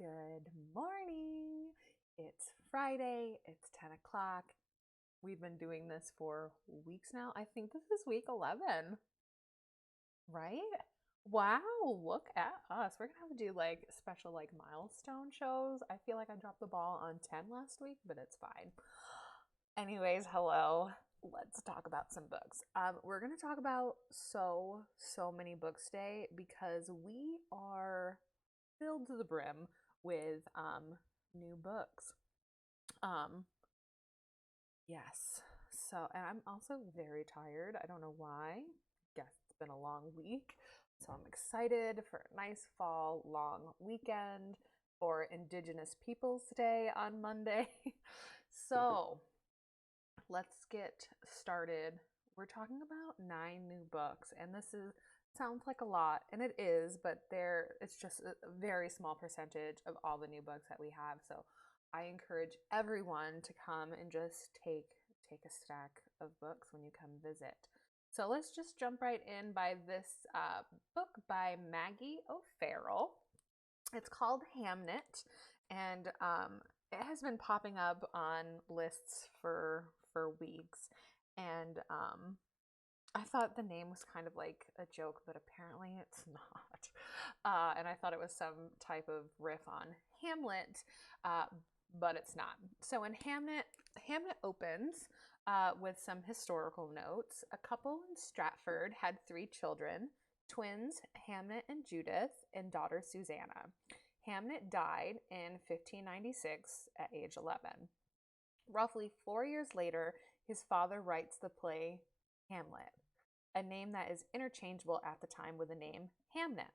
Good morning. It's Friday. It's 10 o'clock. We've been doing this for weeks now. I think this is week 11, right? Wow, look at us. We're gonna have to do like special like milestone shows. I feel like I dropped the ball on 10 last week, but it's fine. Anyways, hello. Let's talk about some books. We're gonna talk about so many books today because we are filled to the brim with new books. Um yes. So, and I'm also very tired. I don't know why. Guess it's been a long week. So I'm excited for a nice fall long weekend for Indigenous Peoples Day on Monday. So, let's get started. We're talking about 9 new books, and this is sounds like a lot, and it is, but it's just a very small percentage of all the new books that we have. So I encourage everyone to come and just take a stack of books when you come visit. So let's just jump right in by this book by Maggie O'Farrell. It's called Hamnet, and it has been popping up on lists for weeks. And I thought the name was kind of like a joke, but apparently it's not. And I thought it was some type of riff on Hamlet, but it's not. So in Hamnet opens with some historical notes. A couple in Stratford had 3 children, twins Hamnet and Judith, and daughter Susanna. Hamnet died in 1596 at age 11. Roughly 4 years later, his father writes the play Hamlet, a name that is interchangeable at the time with the name Hamnet.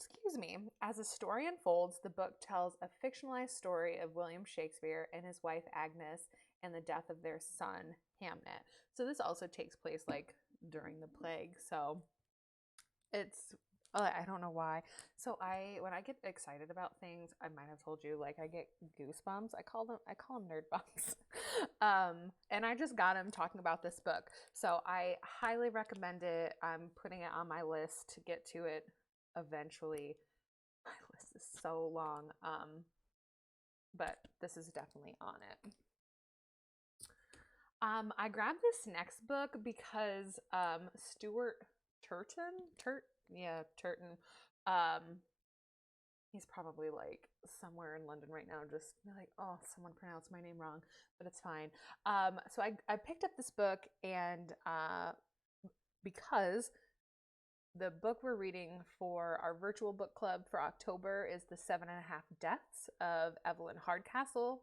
Excuse me. As the story unfolds, the book tells a fictionalized story of William Shakespeare and his wife Agnes and the death of their son Hamnet. So this also takes place like during the plague. So it's I don't know why. So when I get excited about things, I might have told you, like I get goosebumps. I call them nerd bumps. And I just got them talking about this book. So I highly recommend it. I'm putting it on my list to get to it eventually. My list is so long. But this is definitely on it. I grabbed this next book because Stuart Turton. He's probably like somewhere in London right now, just like, oh, someone pronounced my name wrong, but it's fine. So I picked up this book, and because the book we're reading for our virtual book club for October is The 7.5 Deaths of Evelyn Hardcastle,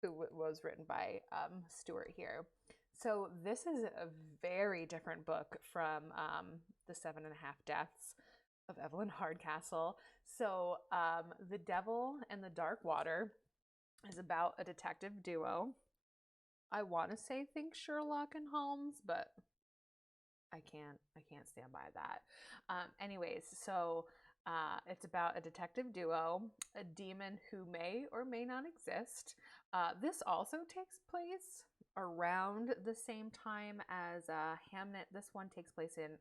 who was written by Stuart here. So this is a very different book from The 7.5 Deaths of Evelyn Hardcastle. So The Devil and the Dark Water is about a detective duo. I want to say think Sherlock and Holmes, but I can't stand by that. Anyways, so it's about a detective duo, a demon who may or may not exist. This also takes place around the same time as Hamnet. This one takes place in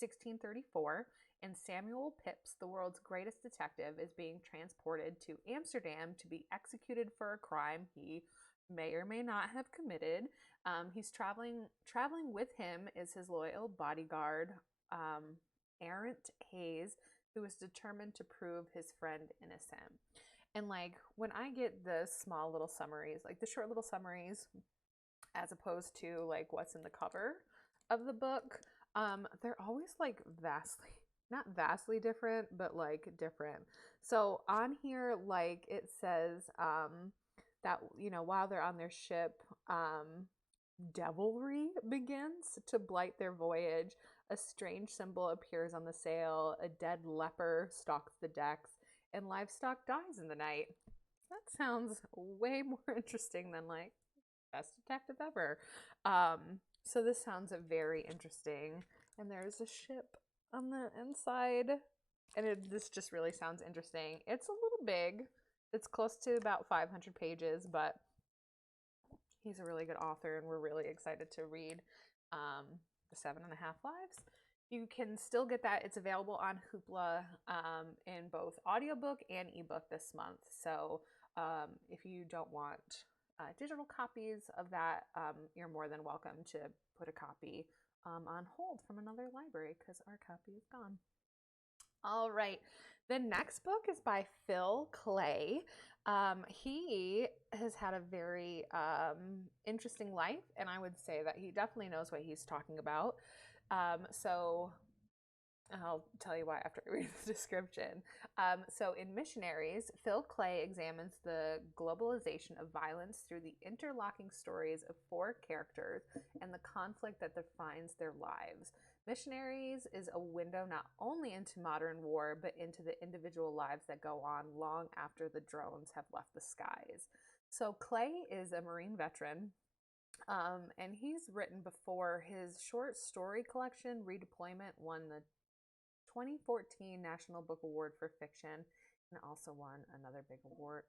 1634, and Samuel Pepys, the world's greatest detective, is being transported to Amsterdam to be executed for a crime he may or may not have committed. He's traveling with him is his loyal bodyguard, Arent Hayes, who is determined to prove his friend innocent. And like when I get the small little summaries, like the short little summaries, as opposed to like what's in the cover of the book, they're always like not vastly different, but like different. So on here, like it says that, while they're on their ship, devilry begins to blight their voyage. A strange symbol appears on the sail. A dead leper stalks the decks, and livestock dies in the night. That sounds way more interesting than like best detective ever. So this sounds very interesting. And there's a ship on the inside, and this just really sounds interesting. It's a little big. It's close to about 500 pages, but he's a really good author, and we're really excited to read The 7.5 Lives. You can still get that. It's available on Hoopla in both audiobook and ebook this month. So if you don't want digital copies of that, you're more than welcome to put a copy on hold from another library because our copy is gone. All right. The next book is by Phil Clay. He has had a very interesting life, and I would say that he definitely knows what he's talking about. So I'll tell you why after I read the description. So in Missionaries, Phil Clay examines the globalization of violence through the interlocking stories of 4 characters and the conflict that defines their lives. Missionaries is a window not only into modern war, but into the individual lives that go on long after the drones have left the skies. So Clay is a Marine veteran, and he's written before. His short story collection, Redeployment, won the 2014 National Book Award for Fiction and also won another big award.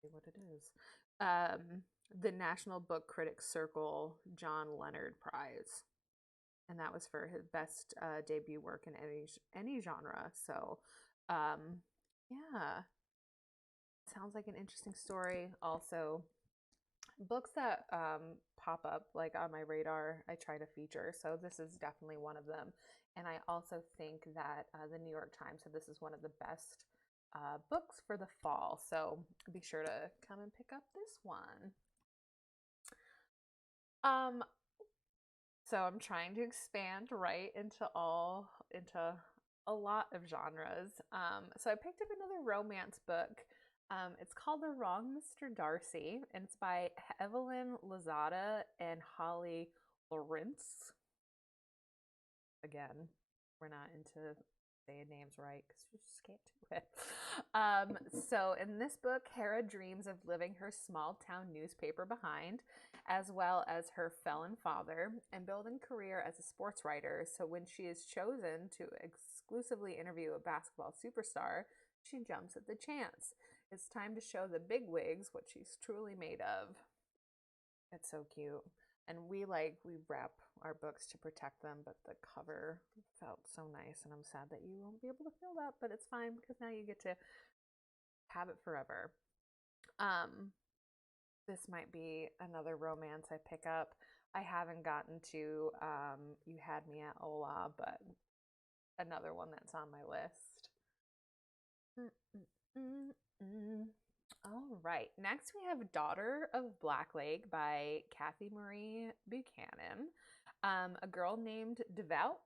See what it is. The National Book Critics Circle John Leonard Prize. And that was for his best debut work in any genre. So, yeah. Sounds like an interesting story. Also, books that pop up like on my radar, I try to feature. So this is definitely one of them. And I also think that the New York Times said this is one of the best books for the fall. So be sure to come and pick up this one. So I'm trying to expand right into a lot of genres. So I picked up another romance book. It's called The Wrong Mr. Darcy, and it's by Evelyn Lozada and Holly Lawrence. Again, we're not into saying names right because we just can't do it. So in this book, Hera dreams of living her small town newspaper behind, as well as her felon father, and building a career as a sports writer. So when she is chosen to exclusively interview a basketball superstar, she jumps at the chance. It's time to show the bigwigs what she's truly made of. It's so cute. And we wrap our books to protect them, but the cover felt so nice, and I'm sad that you won't be able to feel that, but it's fine because now you get to have it forever. This might be another romance I pick up. I haven't gotten to You Had Me at Ola, but another one that's on my list. All right. Next, we have Daughter of Blacklake by Kathy Marie Buchanan. A girl named Devout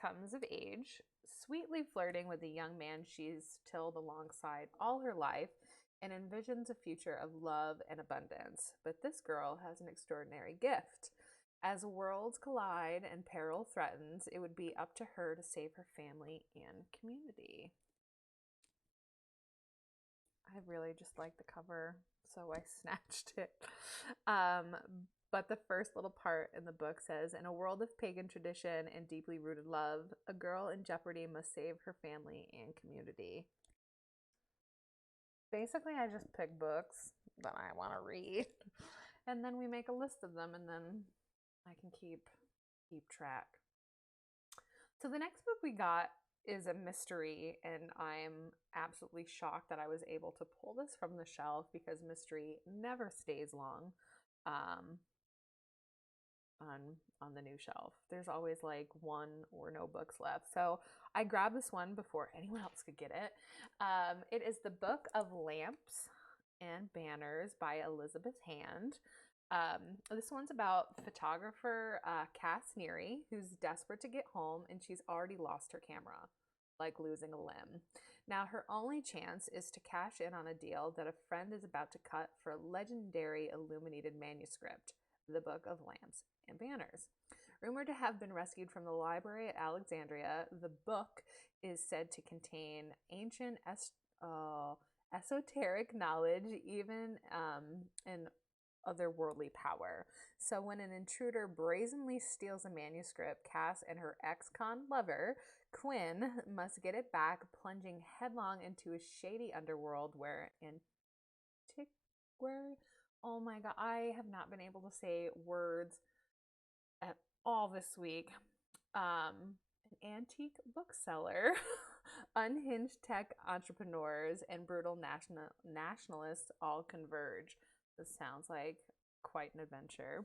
comes of age, sweetly flirting with a young man she's tilled alongside all her life, and envisions a future of love and abundance. But this girl has an extraordinary gift. As worlds collide and peril threatens, it would be up to her to save her family and community. I really just like the cover, so I snatched it. But the first little part in the book says, in a world of pagan tradition and deeply rooted love, a girl in jeopardy must save her family and community. Basically, I just pick books that I want to read, and then we make a list of them, and then I can keep track. So the next book we got is a mystery, and I'm absolutely shocked that I was able to pull this from the shelf because mystery never stays long on the new shelf. There's always like one or no books left. So I grabbed this one before anyone else could get it. It is The Book of Lamps and Banners by Elizabeth Hand. This one's about photographer Cass Neary, who's desperate to get home, and she's already lost her camera, like losing a limb. Now her only chance is to cash in on a deal that a friend is about to cut for a legendary illuminated manuscript, The Book of Lamps and Banners. Rumored to have been rescued from the library at Alexandria, the book is said to contain ancient esoteric knowledge, even in otherworldly power. So when an intruder brazenly steals a manuscript, Cass and her ex-con lover, Quinn, must get it back, plunging headlong into a shady underworld where oh my god, I have not been able to say words at all this week. An antique bookseller, unhinged tech entrepreneurs, and brutal nationalists all converge. This sounds like quite an adventure.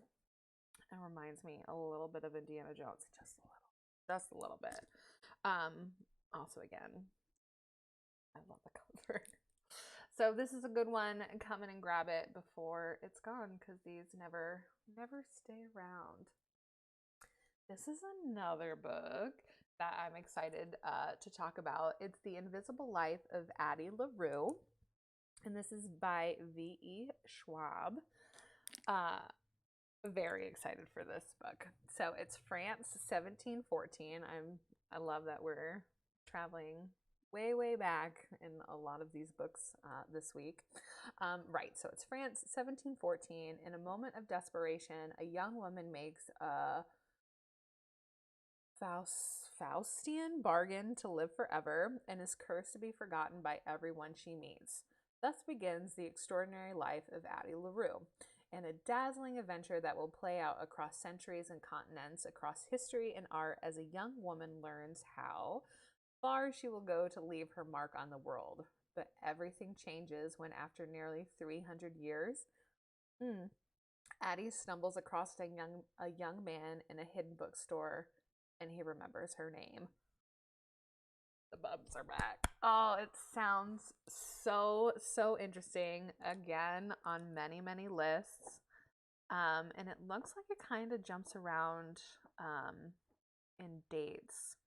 It reminds me a little bit of Indiana Jones, just a little bit. Also, again, I love the cover. So this is a good one. Come in and grab it before it's gone, because these never stay around. This is another book that I'm excited to talk about. It's The Invisible Life of Addie LaRue, and this is by V.E. Schwab. Very excited for this book. So it's France 1714. I love that we're traveling way back in a lot of these books this week. Right, so it's France 1714. In a moment of desperation, a young woman makes a Faustian bargain to live forever and is cursed to be forgotten by everyone she meets. Thus begins the extraordinary life of Addie LaRue, and a dazzling adventure that will play out across centuries and continents, across history and art, as a young woman learns how far she will go to leave her mark on the world. But everything changes when, after nearly 300 years, Addie stumbles across a young man in a hidden bookstore, and he remembers her name. The bubs are back. Oh, it sounds so interesting. Again, on many lists. And it looks like it kind of jumps around in dates.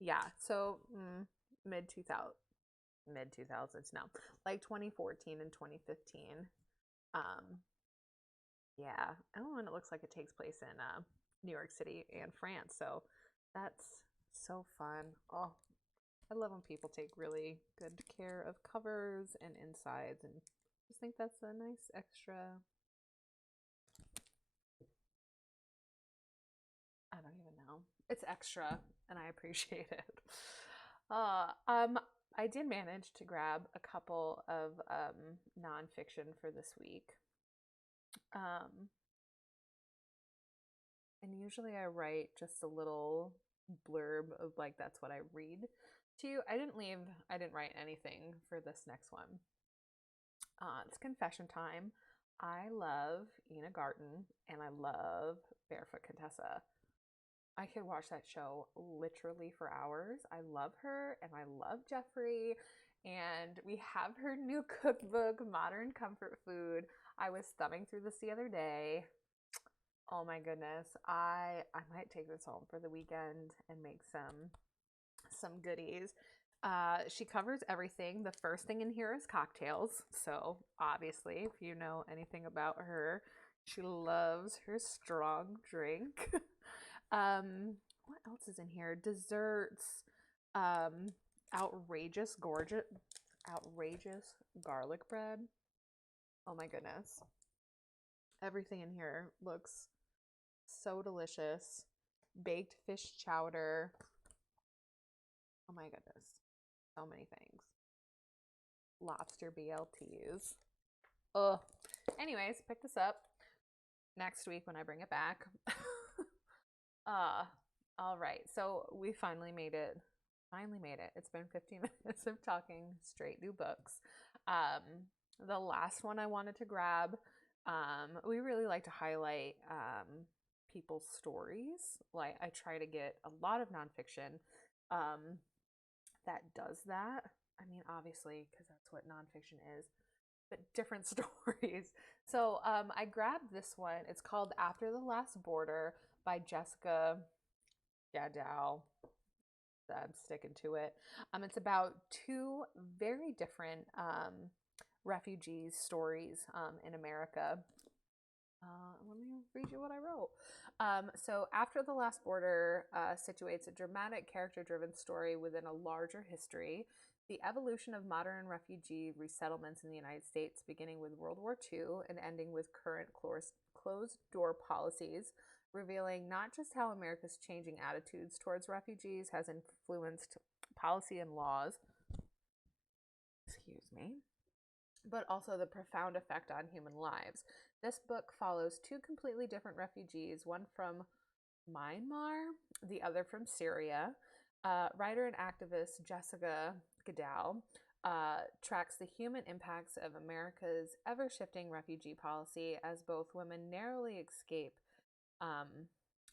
Yeah, so mid 2000s now, like 2014 and 2015. Yeah, oh, and it looks like it takes place in New York City and France, so that's so fun. Oh, I love when people take really good care of covers and insides, and just think that's a nice extra. I don't even know. It's extra, and I appreciate it. I did manage to grab a couple of nonfiction for this week. And usually I write just a little blurb of like, that's what I read to you. I didn't write anything for this next one. It's confession time. I love Ina Garten and I love Barefoot Contessa. I could watch that show literally for hours. I love her and I love Jeffrey. And we have her new cookbook, Modern Comfort Food. I was thumbing through this the other day. Oh my goodness. I might take this home for the weekend and make some goodies. She covers everything. The first thing in here is cocktails. So obviously, if you know anything about her, she loves her strong drink. What else is in here? Desserts, outrageous garlic bread. Oh my goodness. Everything in here looks so delicious. Baked fish chowder. Oh my goodness. So many things. Lobster BLTs. Ugh. Anyways, pick this up next week when I bring it back. All right. So we finally made it. It's been 15 minutes of talking straight new books. The last one I wanted to grab, we really like to highlight people's stories. Like, I try to get a lot of nonfiction that does that. I mean, obviously, because that's what nonfiction is, but different stories. So I grabbed this one. It's called After the Last Border by Jessica Gadow. I'm sticking to it. It's about two very different refugees' stories in America. Let me read you what I wrote. So After the Last Border situates a dramatic character-driven story within a larger history. The evolution of modern refugee resettlements in the United States, beginning with World War II and ending with current closed-door policies, revealing not just how America's changing attitudes towards refugees has influenced policy and laws, but also the profound effect on human lives. This book follows two completely different refugees, one from Myanmar, the other from Syria. Writer and activist Jessica Goodall tracks the human impacts of America's ever shifting refugee policy as both women narrowly escape um,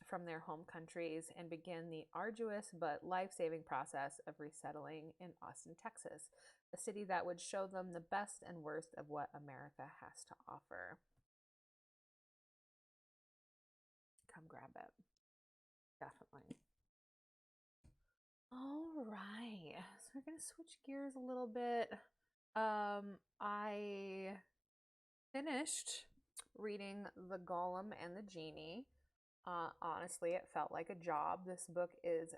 from their home countries and begin the arduous but life saving process of resettling in Austin, Texas, a city that would show them the best and worst of what America has to offer. Come grab it. Definitely. All right. So we're going to switch gears a little bit. I finished reading The Golem and the Genie. Honestly, it felt like a job. This book is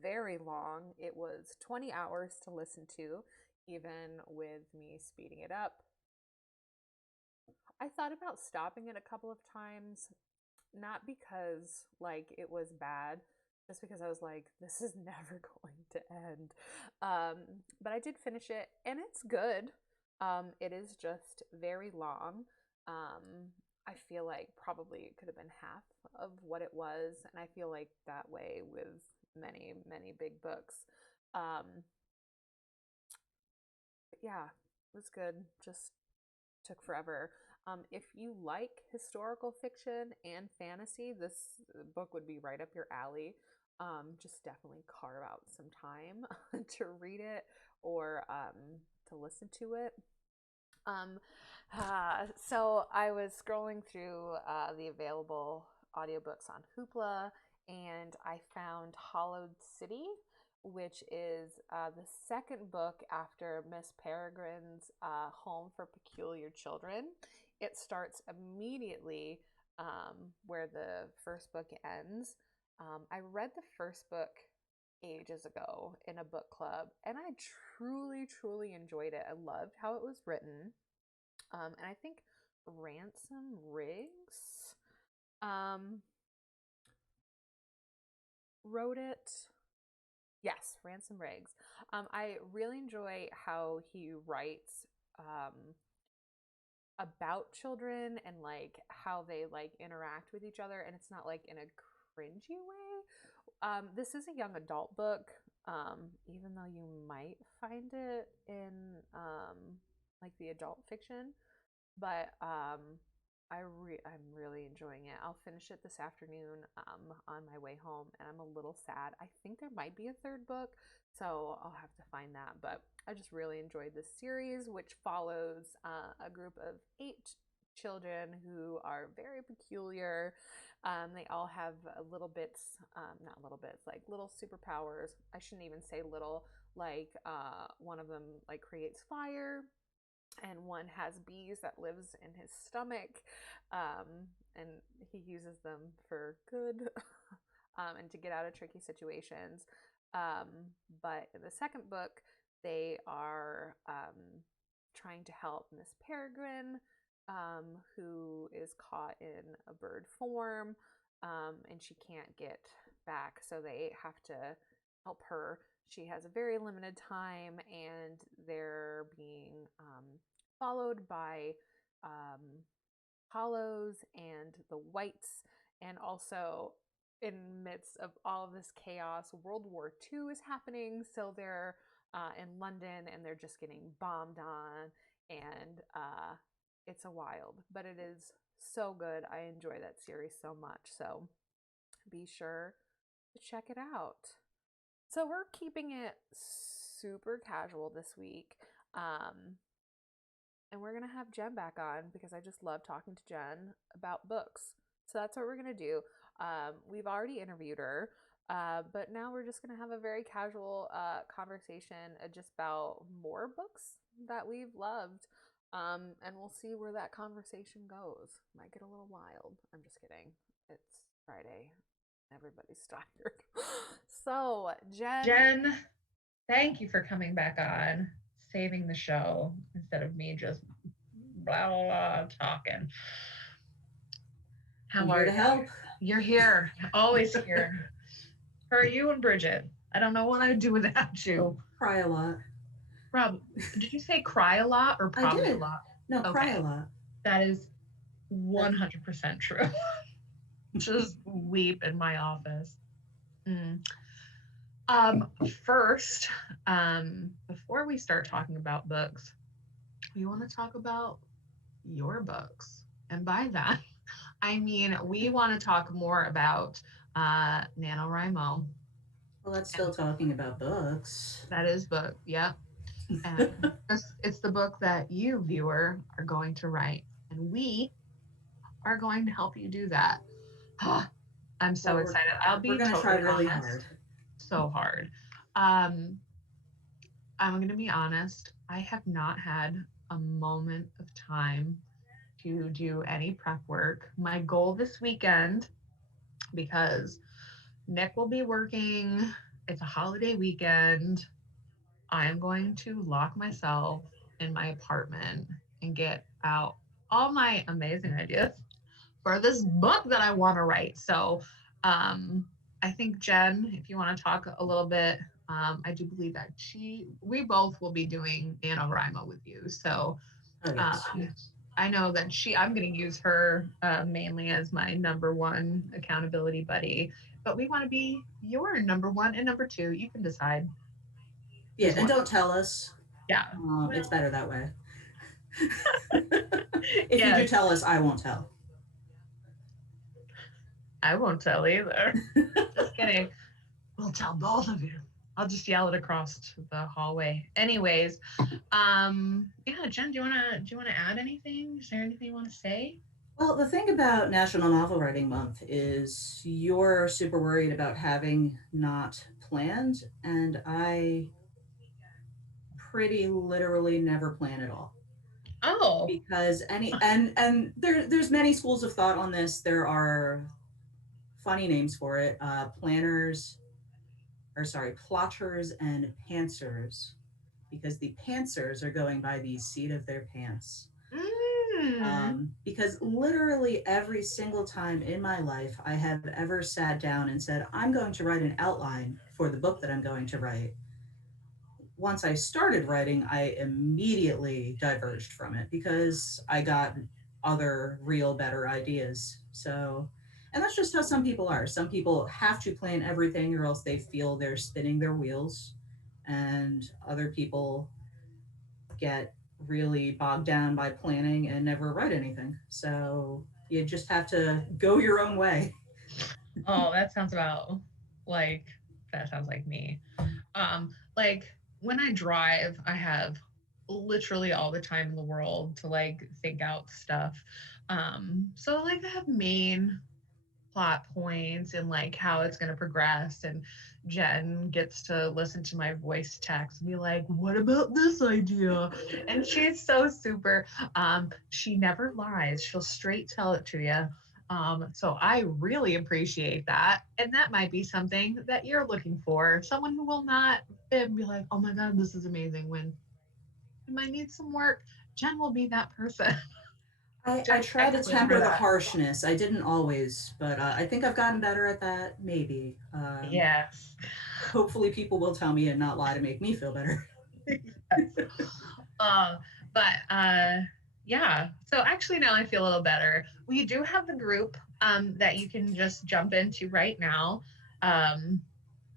very long. It was 20 hours to listen to, even with me speeding it up. I thought about stopping it a couple of times, not because like it was bad, just because I was like, this is never going to end. But I did finish it, and it's good. It is just very long. I feel like probably it could have been half of what it was, and I feel like that way with many, many big books. But yeah, it was good. Just took forever. If you like historical fiction and fantasy, this book would be right up your alley. Just definitely carve out some time to read it or to listen to it. So I was scrolling through the available audiobooks on Hoopla, and I found Hollowed City, which is the second book after Miss Peregrine's Home for Peculiar Children. It starts immediately where the first book ends. I read the first book ages ago in a book club, and I truly, truly enjoyed it. I loved how it was written. And I think Ransom Riggs wrote it. Yes, Ransom Riggs. I really enjoy how he writes about children and like how they like interact with each other, and it's not like in a cringy way. This is a young adult book, even though you might find it in like the adult fiction. But I'm really enjoying it. I'll finish it this afternoon on my way home, and I'm a little sad. I think there might be a third book, so I'll have to find that. But I just really enjoyed this series, which follows a group of 8 children who are very peculiar. They all have little bits, not little bits, like little superpowers. I shouldn't even say little. Like one of them like creates fire, and one has bees that lives in his stomach, and he uses them for good and to get out of tricky situations. But in the second book, they are trying to help Miss Peregrine, who is caught in a bird form, and she can't get back, so they have to help her. She has a very limited time, and they're being followed by Hollows and the Whites, and also in the midst of all of this chaos, World War II is happening, so they're in London, and they're just getting bombed on, and it's a wild, but it is so good. I enjoy that series so much, so be sure to check it out. So we're keeping it super casual this week. And we're going to have Jen back on because I just love talking to Jen about books. So that's what we're going to do. We've already interviewed her, but now we're just going to have a very casual conversation just about more books that we've loved. And we'll see where that conversation goes. Might get a little wild. I'm just kidding. It's Friday. Everybody's tired. So, Jen, thank you for coming back on, saving the show instead of me just blah blah, blah talking. How are you? To help. You're here, always here. How are you and Bridget? I don't know what I'd do without you. Cry a lot. Did you say cry a lot or probably a lot? No, okay. Cry a lot. That is 100% true. just weep in my office. Mm. First, before we start talking about books, we want to talk about your books. And by that, I mean we want to talk more about NaNoWriMo. Well, that's And still talking about books. that is book, yep. And it's the book that you, viewer, are going to write. And we are going to help you do that. I'm so Well, we're excited. I'll we're be gonna try totally really honest. hard. So hard. Um, I'm going to be honest. I have not had a moment of time to do any prep work. My goal this weekend, because Nick will be working, it's a holiday weekend. I am going to lock myself in my apartment and get out all my amazing ideas for this book that I want to write. So, I think Jen, if you want to talk a little bit, I do believe that we both will be doing NaNoWriMo with you. So, Oh yes. I know that I'm going to use her mainly as my number one accountability buddy, but we want to be your number one and number two. You can decide Yeah, who's and one. don't tell us. Yeah. It's Well, better that way. If you do yes, tell us, I won't tell. I won't tell either. Just kidding. We'll tell both of you. I'll just yell it across the hallway. Anyways, yeah, Jen, do you wanna add anything? Is there anything you want to say? Well, the thing about National Novel Writing Month is you're super worried about having not planned, and I pretty literally never plan at all. Oh, Because there's many schools of thought on this. There are funny names for it. Planners, or sorry, plotters and pantsers, because the pantsers are going by the seat of their pants. mm, Because literally every single time in my life I have ever sat down and said, I'm going to write an outline for the book that I'm going to write. Once I started writing, I immediately diverged from it because I got other real better ideas. So, and that's just how some people are. Some people have to plan everything or else they feel they're spinning their wheels. And other people get really bogged down by planning and never write anything. So you just have to go your own way. oh, like that sounds like me. Like when I drive, I have literally all the time in the world to like think out stuff. So like I have main plot points and like how it's going to progress, and Jen gets to listen to my voice text and be like, what about this idea? And she's so super. She never lies, she'll straight tell it to you. So I really appreciate that, and that might be something that you're looking for, someone who will not be like, oh my god, this is amazing, when you might need some work. Jen will be that person. I Jen's try to excellent for temper the that. harshness. I didn't always, but I think I've gotten better at that. Maybe. Yes. Hopefully, people will tell me and not lie to make me feel better. Yes. Uh, but yeah. So actually, now I feel a little better. We do have the group that you can just jump into right now, um,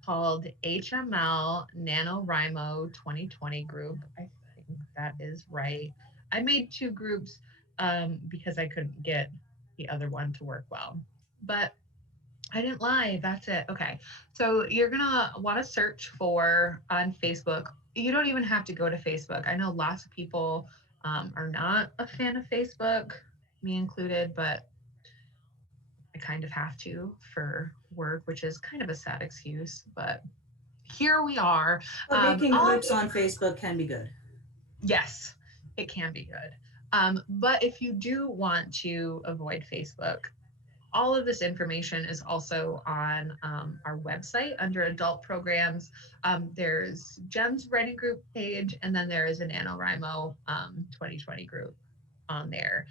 called HML NaNoWriMo 2020 group. I think that is right. I made two groups because I couldn't get the other one to work well. But I didn't lie. That's it. Okay. So you're going to want to search for on Facebook. You don't even have to go to Facebook. I know lots of people are not a fan of Facebook, me included, but I kind of have to for work, which is kind of a sad excuse. But here we are. But making All groups on Facebook can be good. Yes, it can be good. But if you do want to avoid Facebook, all of this information is also on our website under adult programs. There's Jen's writing group page, and then there is an NaNoWriMo 2020 group on there.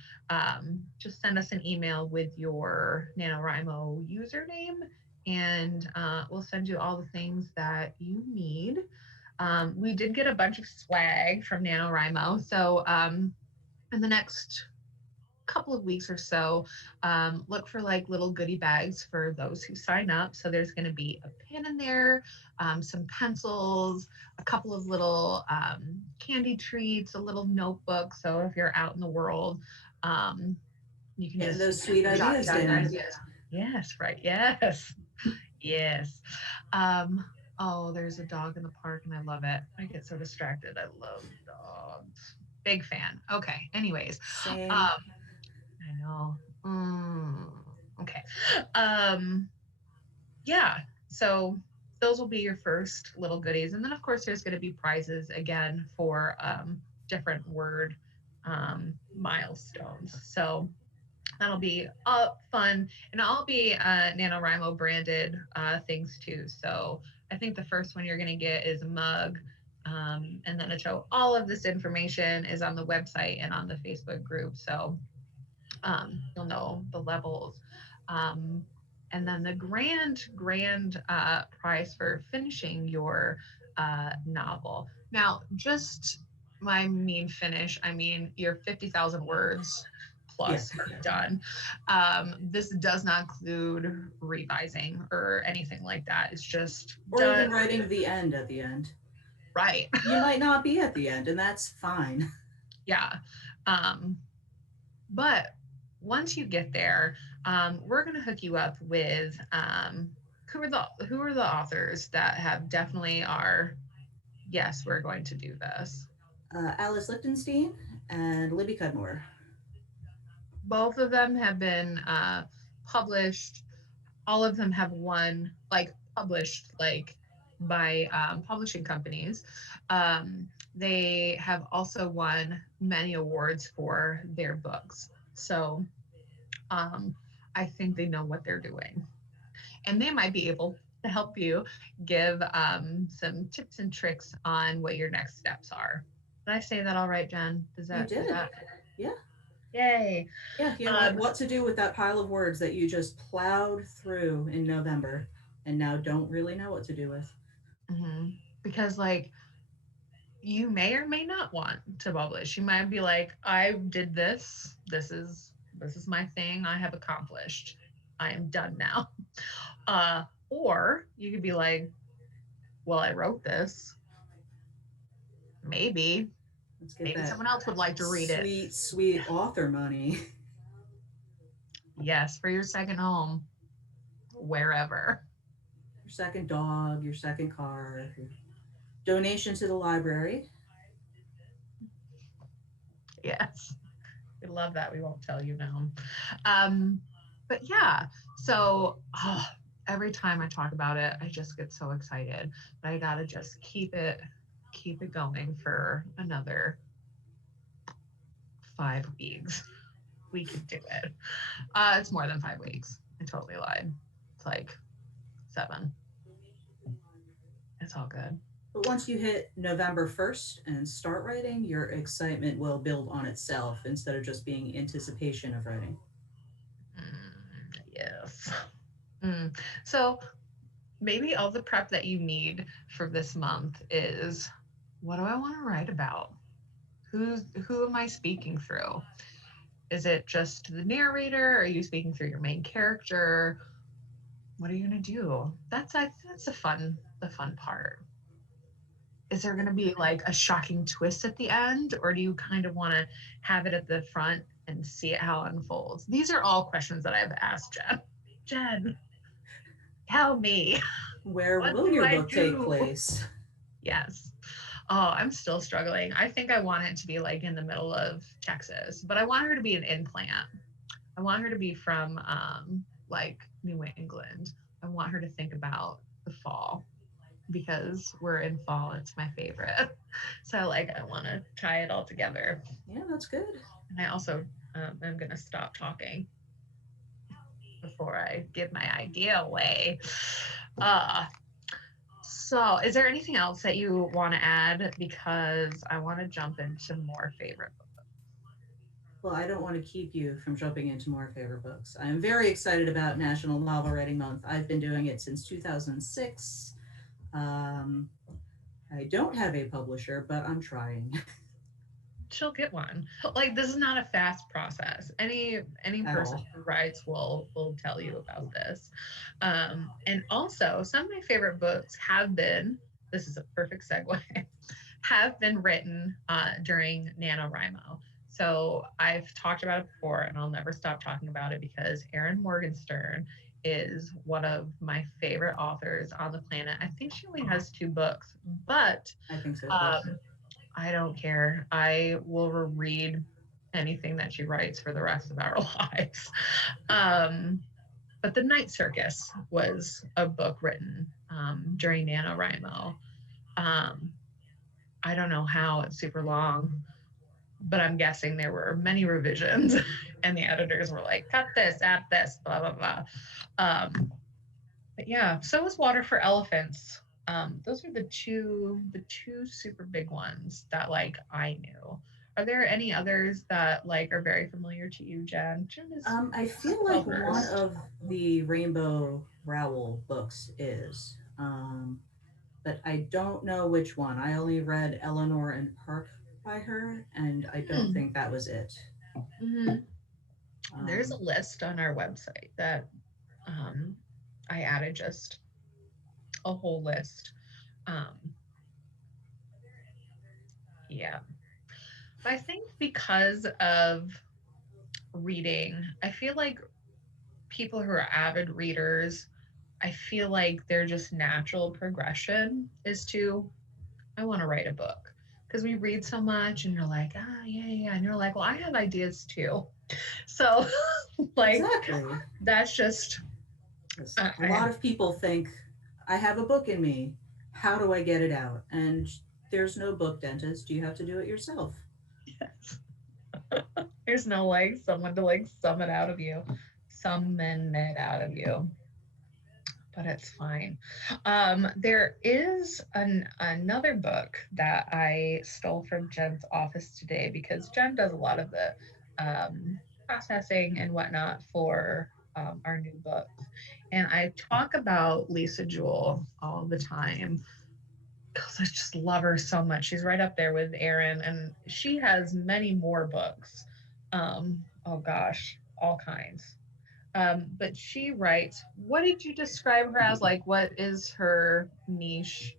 Just send us an email with your NaNoWriMo username, and we'll send you all the things that you need. We did get a bunch of swag from NaNoWriMo. So in the next couple of weeks or so, look for like little goodie bags for those who sign up. So there's going to be a pen in there, some pencils, a couple of little candy treats, a little notebook. So if you're out in the world, um, you can Getting just those sweet jot ideas down down. ideas. Yes, right. Yes. Yes. Um, oh, there's a dog in the park and I love it. I get so distracted. I love dogs. Big fan. Okay. Anyways, Same. um, I know. Okay. Um, yeah. So those will be your first little goodies. And then of course there's going to be prizes again for different word milestones. So that'll be fun, and I'll be NaNoWriMo branded things too. So I think the first one you're going to get is a mug, and then all of this information is on the website and on the Facebook group. So you'll know the levels. Um, and then the grand prize for finishing your novel. Now, just my mean finish, I mean, your 50,000 words Yeah. plus done. This does not include revising or anything like that. It's just Or done. even writing the end at the end. Right. You might not be at the end, and that's fine. Yeah. Um, But once you get there, we're going to hook you up with who are the authors that have definitely are, yes, we're going to do this. Alice Lichtenstein and Libby Cudmore. Both of them have been published. All of them have won, like published, like by publishing companies. They have also won many awards for their books. So um, I think they know what they're doing. And they might be able to help you give some tips and tricks on what your next steps are. Did I say that all right, Jen? You did. Is that Yeah. yay? Yeah. You know what to do with that pile of words that you just plowed through in November and now don't really know what to do with. Mm-hmm. Because like you may or may not want to publish. You might be like, I did this. This is my thing. I have accomplished. I am done now. Or you could be like, well, I wrote this. Maybe Let's get maybe that someone else would like to read it. sweet, sweet author money. Yes, for your second home, wherever. Your second dog, your second car, your donation to the library. Yes, we love that. We won't tell you now. Um, but yeah, so every time I talk about it, I just get so excited. But I gotta just keep it going for another 5 weeks. We can do it. It's more than 5 weeks. I totally lied. It's like 7. It's all good. But once you hit November 1st and start writing, your excitement will build on itself instead of just being anticipation of writing. Yes. So maybe all the prep that you need for this month is, what do I want to write about? Who am I speaking through? Is it just the narrator? Are you speaking through your main character? What are you gonna do? That's the fun part. Is there gonna be like a shocking twist at the end, or do you kind of want to have it at the front and see how it unfolds? These are all questions that I've asked Jen. Jen, tell me. Where What will do your I book take do? place? Yes. Oh, I'm still struggling. I think I want it to be like in the middle of Texas, but I want her to be an in-plant. I want her to be from like New England. I want her to think about the fall because we're in fall. It's my favorite. So like I want to tie it all together. Yeah, that's good. And I also am going to stop talking before I give my idea away. So is there anything else that you want to add? Because I want to jump into more favorite books. Well, I don't want to keep you from jumping into more favorite books. I'm very excited about National Novel Writing Month. I've been doing it since 2006. Um, I don't have a publisher, but I'm trying. she'll get one. Like, this is not a fast process. Any at person all. who writes will tell you about this. And also, some of my favorite books have been, this is a perfect segue, have been written during NaNoWriMo. So I've talked about it before, and I'll never stop talking about it because Erin Morgenstern is one of my favorite authors on the planet. I think she only has 2 books, but I think so too. um, I don't care. I will read anything that she writes for the rest of our lives. Um, but The Night Circus was a book written during NaNoWriMo. Um, I don't know how, it's super long, but I'm guessing there were many revisions and the editors were like, cut this, add this, blah, blah, blah. But yeah, so was Water for Elephants. Those are the two super big ones that like I knew. Are there any others that like are very familiar to you, Jen? Jen is I feel well like one versed. of the Rainbow Rowell books is, but I don't know which one. I only read Eleanor and Park by her, and I don't Hmm. think that was it. Hmm. There's a Um, list on our website that um, I added, just a whole list. Um, yeah, but I think because of reading, I feel like people who are avid readers, I feel like their just natural progression is to, I want to write a book. Because we read so much and you're like, yeah, yeah. And you're like, well, I have ideas too. So, like, exactly. that's just, 'Cause a I lot of people think, I have a book in me. How do I get it out? And there's no book dentist. You have to do it yourself. yes. There's no like someone to like summon it out of you. But it's fine. There is another book that I stole from Jen's office today because Jen does a lot of the processing and whatnot for our new books. And I talk about Lisa Jewell all the time because I just love her so much. She's right up there with Erin, and she has many more books. Oh gosh, all kinds. But she writes, what did you describe her as? Like, what is her niche?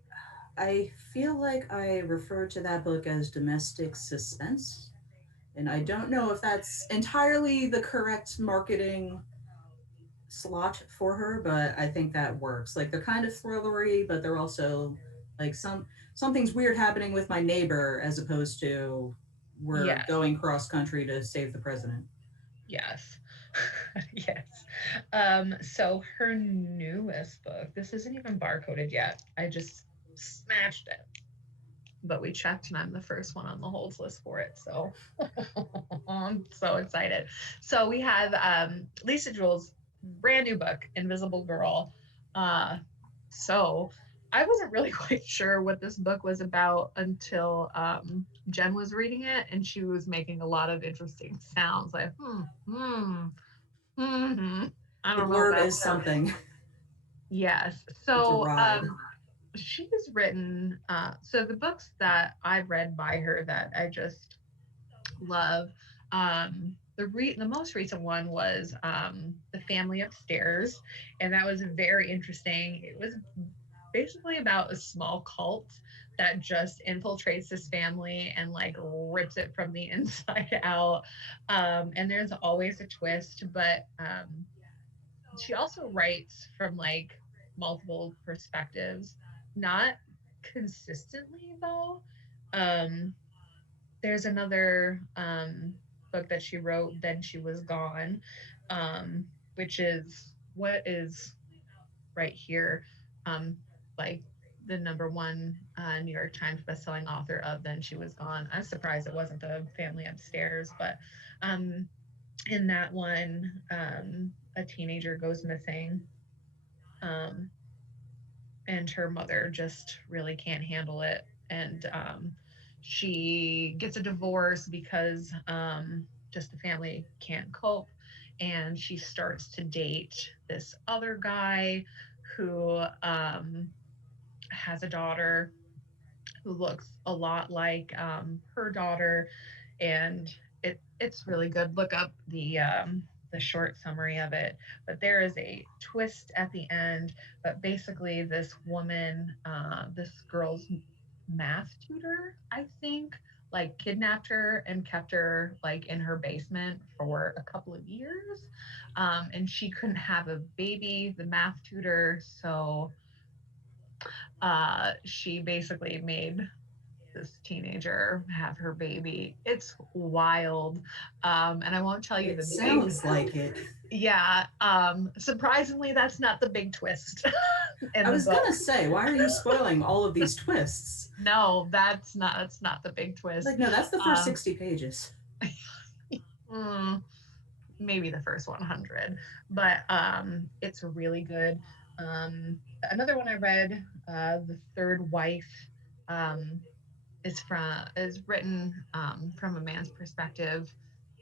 I feel like I refer to that book as domestic suspense. And I don't know if that's entirely the correct marketing slot for her, but I think that works. Like they're kind of thrillery, but they're also like something's weird happening with my neighbor as opposed to we're Yes, going cross country to save the president. yes, yes. So her newest book, this isn't even barcoded yet. I just snatched it, but we checked and I'm the first one on the holds list for it. So I'm so excited. So we have Lisa Jewell's brand new book, Invisible Girl. Uh, so I wasn't really quite sure what this book was about until Jen was reading it and she was making a lot of interesting sounds like, hmm. I The don't know blurb about is that. something. Yes. It's a So ride. she has written, so the books that I've read by her that I just love. The most recent one was The Family Upstairs, and that was very interesting. It was basically about a small cult that just infiltrates this family and like rips it from the inside out. And there's always a twist, but she also writes from like multiple perspectives, not consistently though. Um, there's another book that she wrote, Then She Was Gone, um, which is what is right here, um, like the number one New York Times bestselling author of Then She Was Gone. I'm surprised it wasn't The Family Upstairs, but um, in that one, a teenager goes missing, um, and her mother just really can't handle it. And she gets a divorce because just the family can't cope. And she starts to date this other guy who has a daughter who looks a lot like her daughter. and it's really good. Look up the short summary of it, but there is a twist at the end. But basically, this woman, this girl's math tutor, I think, like kidnapped her and kept her like in her basement for a couple of years, and she couldn't have a baby, the math tutor, so she basically made this teenager have her baby. It's wild. And I won't tell you It the big, sounds like it. yeah. Surprisingly, that's not the big twist in I the was book. gonna say, why are you spoiling all of these twists? No, that's not the big twist. Like, no, that's the first Um, 60 pages. mm, maybe the first 100, but it's really good. Another one I read, The Third Wife. Um, is written from a man's perspective,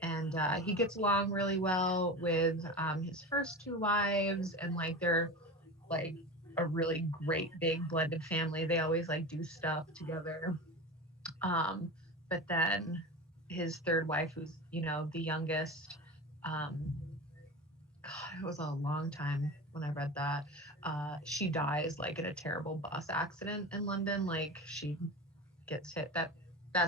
and he gets along really well with his first two wives, and like they're like a really great big blended family. They always like do stuff together. um, but then his third wife, who's the youngest, um, God, it was a long time when I read that. She dies like in a terrible bus accident in London. Like she gets hit. That's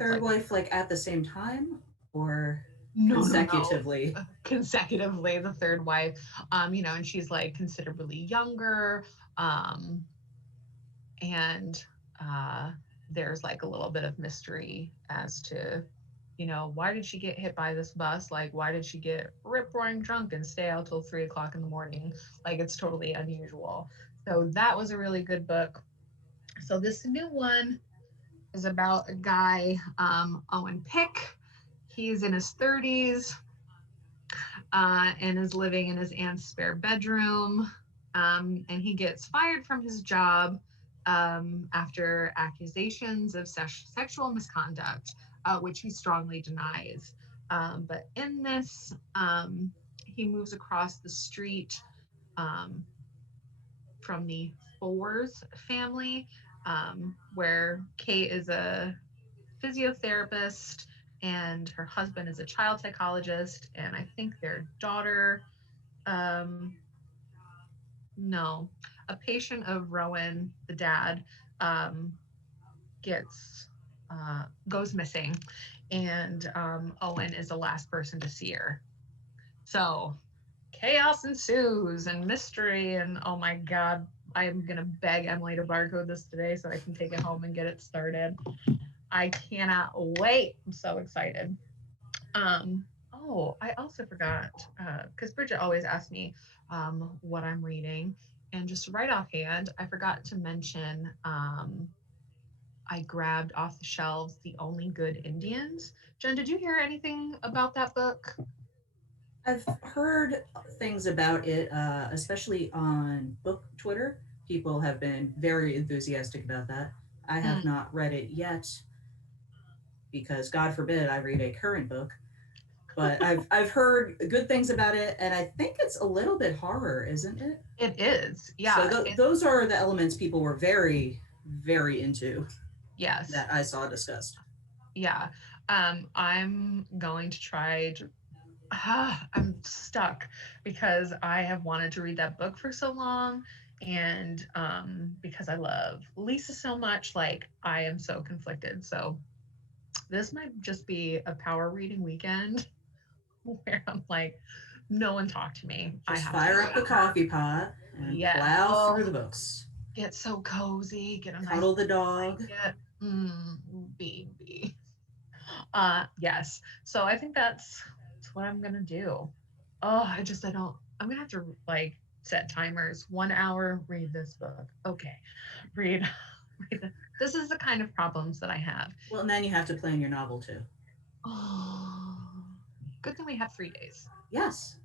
Third like wife, like at the same time or no. consecutively? Consecutively, the third wife. And she's like considerably younger. Um, and there's like a little bit of mystery as to, why did she get hit by this bus? Like, why did she get rip roaring drunk and stay out till 3 o'clock in the morning? Like, it's totally unusual. So that was a really good book. So this new one is about a guy, Owen Pick. He's in his 30s, and is living in his aunt's spare bedroom. And he gets fired from his job after accusations of sexual misconduct, which he strongly denies. But in this, he moves across the street um, from the Fours family, where Kate is a physiotherapist and her husband is a child psychologist, and I think their daughter, um no, a patient of Rowan, the dad, um gets goes missing, and Owen is the last person to see her. So chaos ensues and mystery, and oh my god, I'm gonna beg Emily to barcode this today so I can take it home and get it started. I cannot wait. I'm so excited. I also forgot, because Bridget always asks me what I'm reading. And just right offhand, I forgot to mention I grabbed off the shelves The Only Good Indians. Jen, did you hear anything about that book? I've heard things about it, especially on book Twitter. People have been very enthusiastic about that. I have Mm, not read it yet because, God forbid, I read a current book. But I've heard good things about it, and I think it's a little bit horror, isn't it? it is. So Yeah. those are the elements people were very, very into Yes. that I saw discussed. Yeah. I'm going to try to. I'm stuck because I have wanted to read that book for so long, and because I love Lisa so much, like I am so conflicted. So this might just be a power reading weekend where I'm like, no one talk to me. I Just have to fire do it up the on my. coffee pot and Yes. plow Oh, through the books. get so cozy, get a nice Cuddle the dog. blanket. Baby. Yes. So I think that's what I'm gonna do. Oh, I don't. I'm gonna have to like set timers. 1 hour, read this book. Okay, read. This is the kind of problems that I have. Well, and then you have to plan your novel too. Oh, good thing we have 3 days. Yes.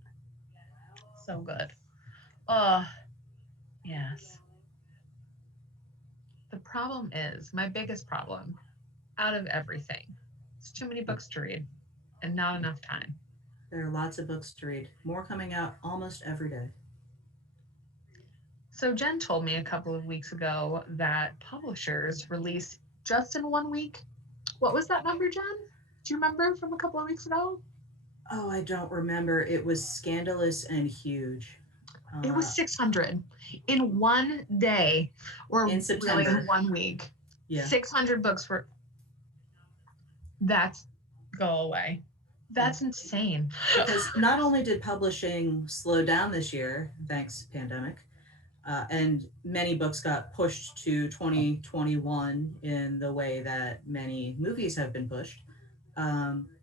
So good. Oh, yes. The problem is my biggest problem out of everything. It's too many books to read and not enough time. There are lots of books to read. More coming out almost every day. So Jen told me a couple of weeks ago that publishers release just in 1 week. What was that number, Jen? Do you remember from a couple of weeks ago? Oh, I don't remember. It was scandalous and huge. It was Uh, 600 in one day, or in really in September. 1 week. Yeah. 600 books were, that's, go away. Yeah. That's insane. Because not only did publishing slow down this year, thanks pandemic, and many books got pushed to 2021 in the way that many movies have been pushed,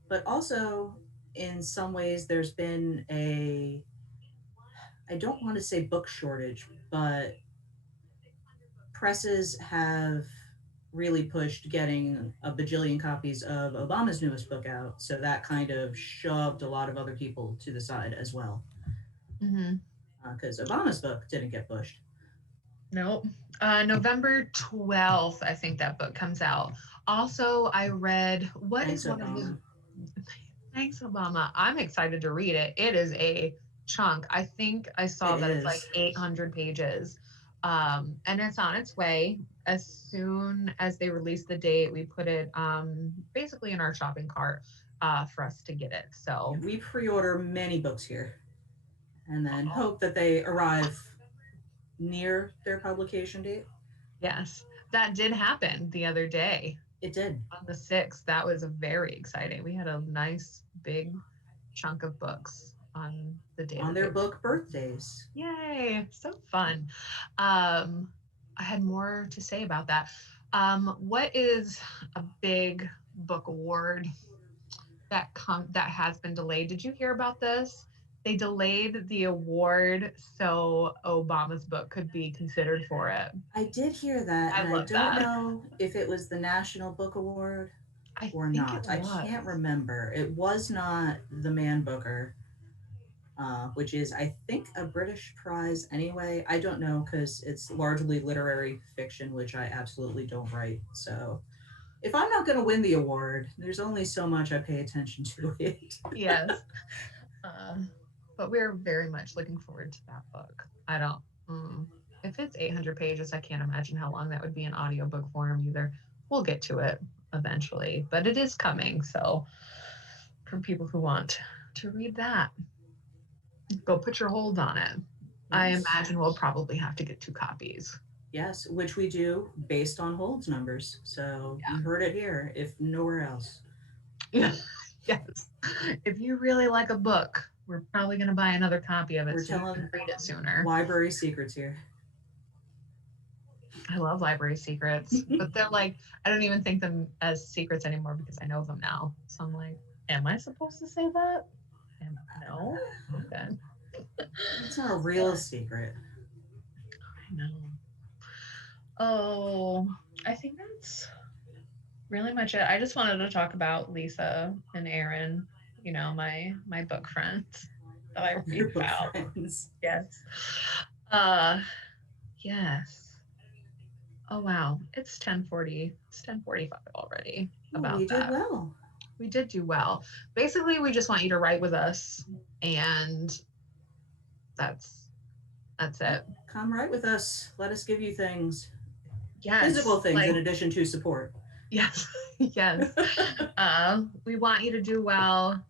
but also in some ways there's been a, I don't want to say book shortage, but presses have really pushed getting a bajillion copies of Obama's newest book out. So that kind of shoved a lot of other people to the side as well. Mm-hmm. Because Obama's book didn't get pushed. Nope. November 12th, I think that book comes out. Also, I read, what Thanks, is one of his, Obama. thanks, Obama. I'm excited to read it. It is a chunk. I think I It saw that it's like is. 800 pages. And it's on its way. As soon as they release the date, we put it basically in our shopping cart for us to get it. Yeah, So, we pre order many books here and then hope that they arrive near their publication date. yes, that did happen the other day. It did. On the 6th, that was very exciting. We had a nice big chunk of books on the day On that their they book birthdays. Yay, so fun. I had more to say about that. What is a big book award that has been delayed? Did you hear about this? They delayed the award so Obama's book could be considered for it. I did hear that, I and I love don't that. know if it was the National Book Award I or think it not. I was. can't remember. It was not the Man Booker, which is, I think, a British prize anyway. I don't know because it's largely literary fiction, which I absolutely don't write. So if I'm not going to win the award, there's only so much I pay attention to it. Yes. Uh, but we're very much looking forward to that book. I don't, if it's 800 pages, I can't imagine how long that would be in audiobook form either. We'll get to it eventually, but it is coming. So for people who want to read that, go put your hold on it. I Yes. imagine we'll probably have to get 2 copies. Yes, which we do based on holds numbers. So you heard it here, if nowhere else. Yeah. Yes. If you really like a book, we're probably going to buy another copy of it We're so you telling can read it sooner. library secrets here. I love library secrets, but they're like, I don't even think them as secrets anymore because I know them now. So I'm like, am I supposed to say that? No? Okay. It's not a real secret. I know. Oh, I think that's really much it. I just wanted to talk about Lisa and Aaron, my book friends that I read Your book about. friends. Yes. Yes. Oh wow. It's 10:40. It's 10:45 already Well, we about did that. well. We did do well. Basically, we just want you to write with us, and that's it. Come right with us. Let us give you things. Yes. Physical things in addition to support. Yes. Yes. We want you to do well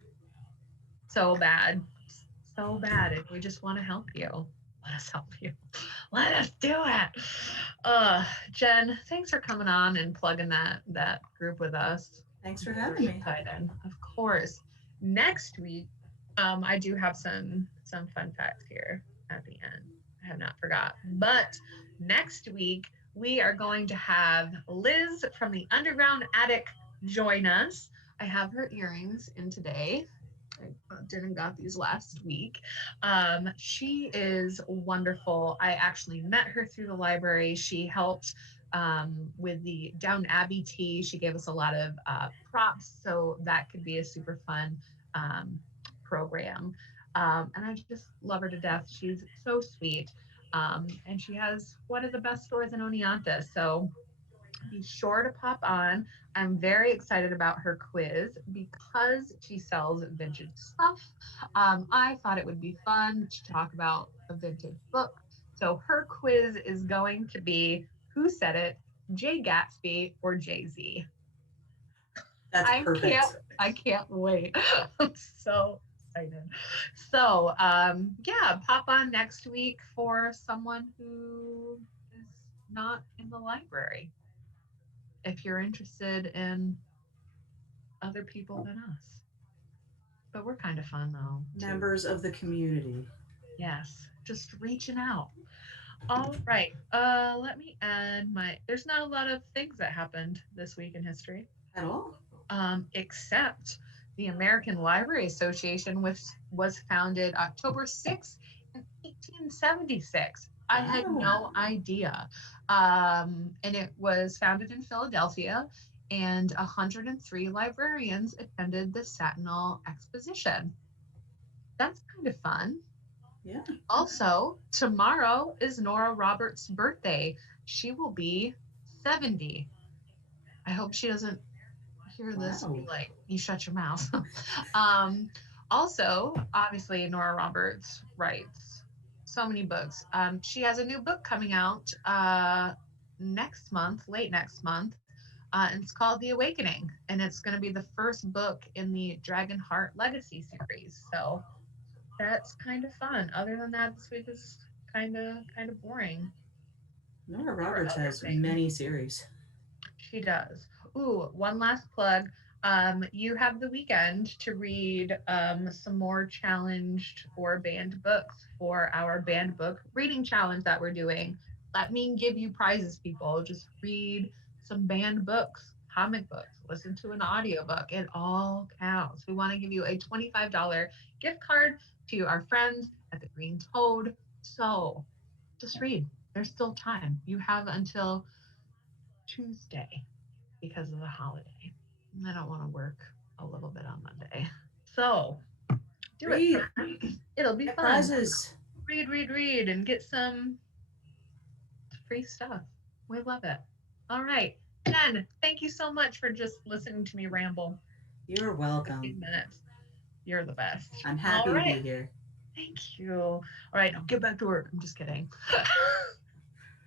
so bad. So bad. And we just want to help you. Let us help you. Let us do it. Jen, thanks for coming on and plugging that group with us. Thanks for having me. Excited. Of course. Next week, I do have some fun facts here at the end. I have not forgot. But next week, we are going to have Liz from the Underground Attic join us. I have her earrings in today. I didn't got these last week. She is wonderful. I actually met her through the library. She helped with the Down Abbey tea. She gave us a lot of props, so that could be a super fun program. And I just love her to death. She's so sweet. And she has one of the best stores in Oneonta. So be sure to pop on. I'm very excited about her quiz because she sells vintage stuff. I thought it would be fun to talk about a vintage book. So her quiz is going to be, who said it, Jay Gatsby or Jay-Z? That's perfect. I can't wait. I'm so excited. So, yeah, pop on next week for someone who is not in the library. If you're interested in other people than us. But we're kind of fun though, too. Members of the community. Yes, just reaching out. All right. Let me add my. There's not a lot of things that happened this week in history, At all? except the American Library Association, which was founded October 6th, in 1876. I had Wow. no idea. And it was founded in Philadelphia, and 103 librarians attended the Sentinel Exposition. That's kind of fun. Yeah. Also, tomorrow is Nora Roberts' birthday. She will be 70. I hope she doesn't hear this and Wow. be like, you shut your mouth. um, Also, obviously, Nora Roberts writes so many books. She has a new book coming out next month, late next month. And it's called The Awakening, and it's going to be the first book in the Dragonheart Legacy series. So that's kind of fun. Other than that, this week is kind of boring Nora for Roberts other has things. many series. She does. Ooh, one last plug. You have the weekend to read some more challenged or banned books for our banned book reading challenge that we're doing. Let me give you prizes, people. Just read some banned books, comic books, listen to an audiobook. It all counts. We want to give you a $25 gift card to our friends at the Green Toad. So just read. There's still time. You have until Tuesday because of the holiday. I don't want to work a little bit on Monday. So do it, Read. friends. It'll be Get fun. prizes. Read, and get some free stuff. We love it. All right. Jen, thank you so much for just listening to me ramble You're 15 welcome. minutes. You're the best. I'm All happy to right. be here. Thank you. All right. Now get back to work. I'm just kidding.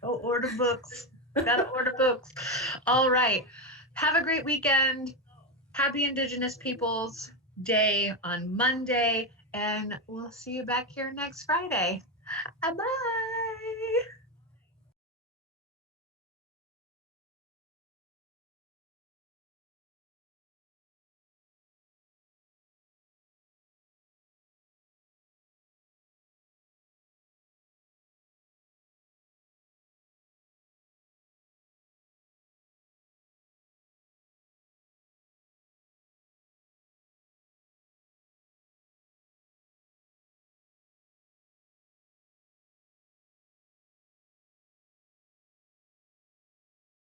Go order books. Gotta order books. All right. Have a great weekend. Happy Indigenous Peoples Day on Monday, and we'll see you back here next Friday. Bye.